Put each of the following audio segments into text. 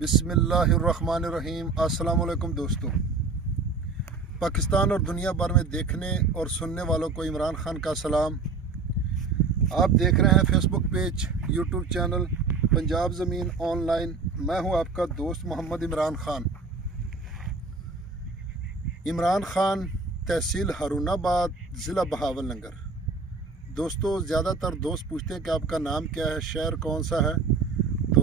बिस्मिल्लाहिर्रहमानिर्रहीम। अस्सलाम वालेकुम दोस्तों। पाकिस्तान और दुनिया भर में देखने और सुनने वालों को इमरान खान का सलाम। आप देख रहे हैं Facebook page, YouTube channel Punjab ज़मीन ऑनलाइन। मैं हूं आपका दोस्त मोहम्मद इमरान खान। इमरान खान, तहसील हारूनाबाद, ज़िला बहावलनगर। दोस्तों, ज़्यादातर दोस्त पूछते हैं कि आपका नाम क्या है, शहर कौन सा है। तो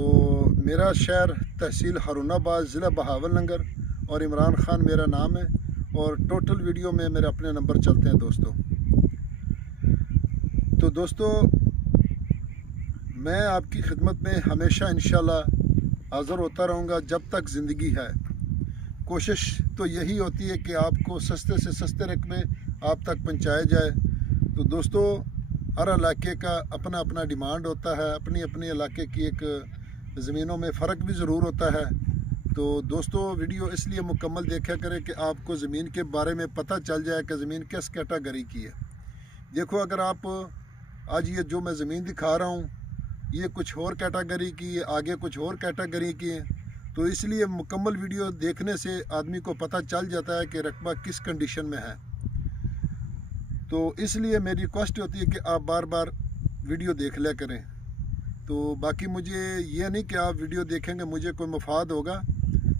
मेरा शहर तहसील हारूनाबाद, ज़िला बहावलनगर और इमरान खान मेरा नाम है। और टोटल वीडियो में मेरे अपने नंबर चलते हैं दोस्तों। तो दोस्तों, मैं आपकी खिदमत में हमेशा इंशाल्लाह हाज़िर होता रहूँगा जब तक ज़िंदगी है। कोशिश तो यही होती है कि आपको सस्ते से सस्ते रकबे आप तक पहुँचाए जाए। तो दोस्तों, हर इलाके का अपना अपना डिमांड होता है, अपनी अपनी इलाके की एक ज़मीनों में फ़र्क भी ज़रूर होता है। तो दोस्तों, वीडियो इसलिए मुकम्मल देखा करें कि आपको ज़मीन के बारे में पता चल जाए कि ज़मीन किस कैटेगरी की है। देखो, अगर आप आज ये जो मैं ज़मीन दिखा रहा हूँ, ये कुछ और कैटेगरी की है, आगे कुछ और कैटेगरी की है। तो इसलिए मुकम्मल वीडियो देखने से आदमी को पता चल जाता है कि रकबा किस कंडीशन में है। तो इसलिए मेरी रिक्वेस्ट होती है कि आप बार बार वीडियो देख लिया करें। तो बाकी मुझे ये नहीं कि आप वीडियो देखेंगे मुझे कोई मफाद होगा,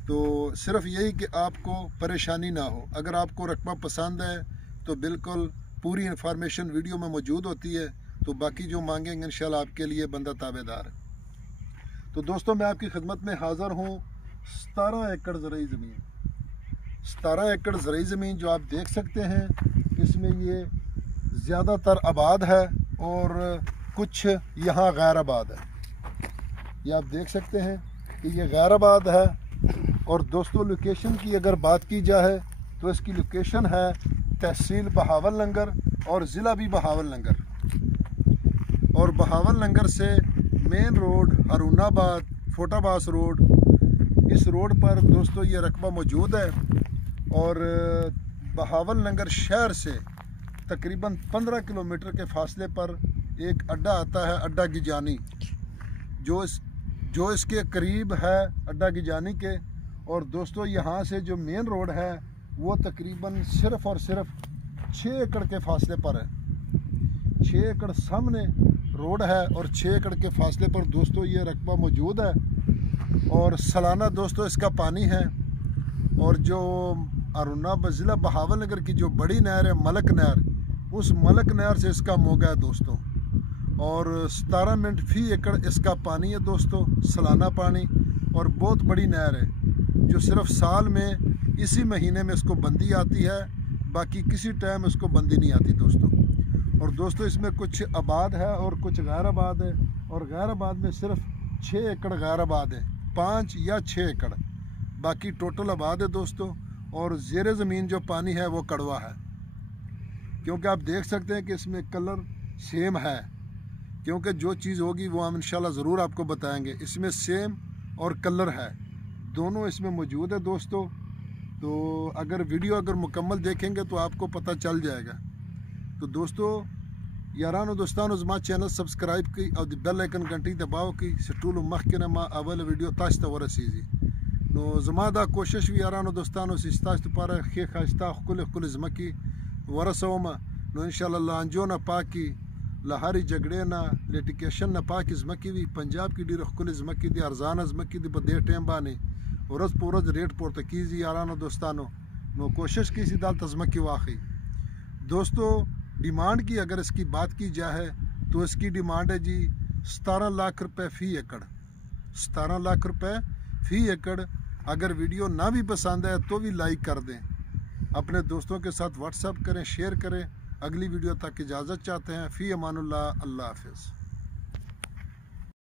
तो सिर्फ यही कि आपको परेशानी ना हो। अगर आपको रकबा पसंद है तो बिल्कुल पूरी इन्फॉर्मेशन वीडियो में मौजूद होती है। तो बाकी जो मांगेंगे इंशाल्लाह आपके लिए बंदा ताबेदार है। तो दोस्तों, मैं आपकी खिदमत में हाज़िर हूँ। 17 एकड़ ज़रई ज़मीन, 17 एकड़ ज़रई ज़मीन जो आप देख सकते हैं, इसमें ये ज़्यादातर आबाद है और कुछ यहाँ गैर आबाद है। ये आप देख सकते हैं कि ये गैर आबाद है। और दोस्तों, लोकेशन की अगर बात की जाए तो इसकी लोकेशन है तहसील बहावलनगर और ज़िला भी बहावलनगर। और बहावलनगर से मेन रोड हारूनाबाद फोटाबास रोड, इस रोड पर दोस्तों ये रकबा मौजूद है। और बहावलनगर शहर से तकरीबन 15 किलोमीटर के फासले पर एक अड्डा आता है, अड्डा गिजानी, जो इसके करीब है, अड्डा गिजानी के। और दोस्तों, यहाँ से जो मेन रोड है वो तकरीबन सिर्फ और सिर्फ 6 एकड़ के फासले पर है। 6 एकड़ सामने रोड है और 6 एकड़ के फासले पर दोस्तों ये रकबा मौजूद है। और सालाना दोस्तों इसका पानी है। और जो हारूनाबाद ज़िला बहावलनगर की जो बड़ी नहर है मलक नहर, उस मलक नहर से इसका मोगा है दोस्तों। और 17 मिनट फी एकड़ इसका पानी है दोस्तों, सालाना पानी। और बहुत बड़ी नहर है जो सिर्फ साल में इसी महीने में इसको बंदी आती है, बाकी किसी टाइम इसको बंदी नहीं आती दोस्तों। और दोस्तों, इसमें कुछ आबाद है और कुछ गैर आबाद है। और गैर आबाद में सिर्फ 6 एकड़ गैर आबाद है, 5 या 6 एकड़, बाकी टोटल आबाद है दोस्तों। और ज़ेरे ज़मीन जो पानी है वो कड़वा है, क्योंकि आप देख सकते हैं कि इसमें कलर सेम है। क्योंकि जो चीज़ होगी वो हम इंशाल्लाह ज़रूर आपको बताएंगे। इसमें सेम और कलर है, दोनों इसमें मौजूद है दोस्तों। तो अगर वीडियो मुकम्मल देखेंगे तो आपको पता चल जाएगा। तो दोस्तों, यारानो दोस्तानो, ज़मा चैनल सब्सक्राइब की और बेल आइकन घंटी दबाओ की सटूल मख के नमा अवल वीडियो ताश तवर सीजी। नो ज़मा दा कोशिश भी यारानो दोस्तानो से ताश पारा खे खास्ता खुल खुल ज़मकी वरसोमा नो इंशाल्लाह लांजो ना पाकी लहारी झगड़े ना लिटिकेशन ना पाकी ज़मकी भी पंजाब की डी खुल ज़मकी दी अरजान ज़मकी दी बदे टाइम बाने औरज पोरज रेट पोर तकीजी यारानो दोस्तानो नो कोशिश की सी दाल तज़मकी वाकई। दोस्तों, डिमांड की अगर इसकी बात की जाए तो इसकी डिमांड है जी 17 लाख रुपए फ़ी एकड़, 17 लाख रुपए फ़ी एकड़। अगर वीडियो ना भी पसंद है तो भी लाइक कर दें, अपने दोस्तों के साथ व्हाट्सएप करें, शेयर करें। अगली वीडियो तक इजाज़त चाहते हैं। फ़ी अमानुल्लाह, अल्लाह हाफ़िज़।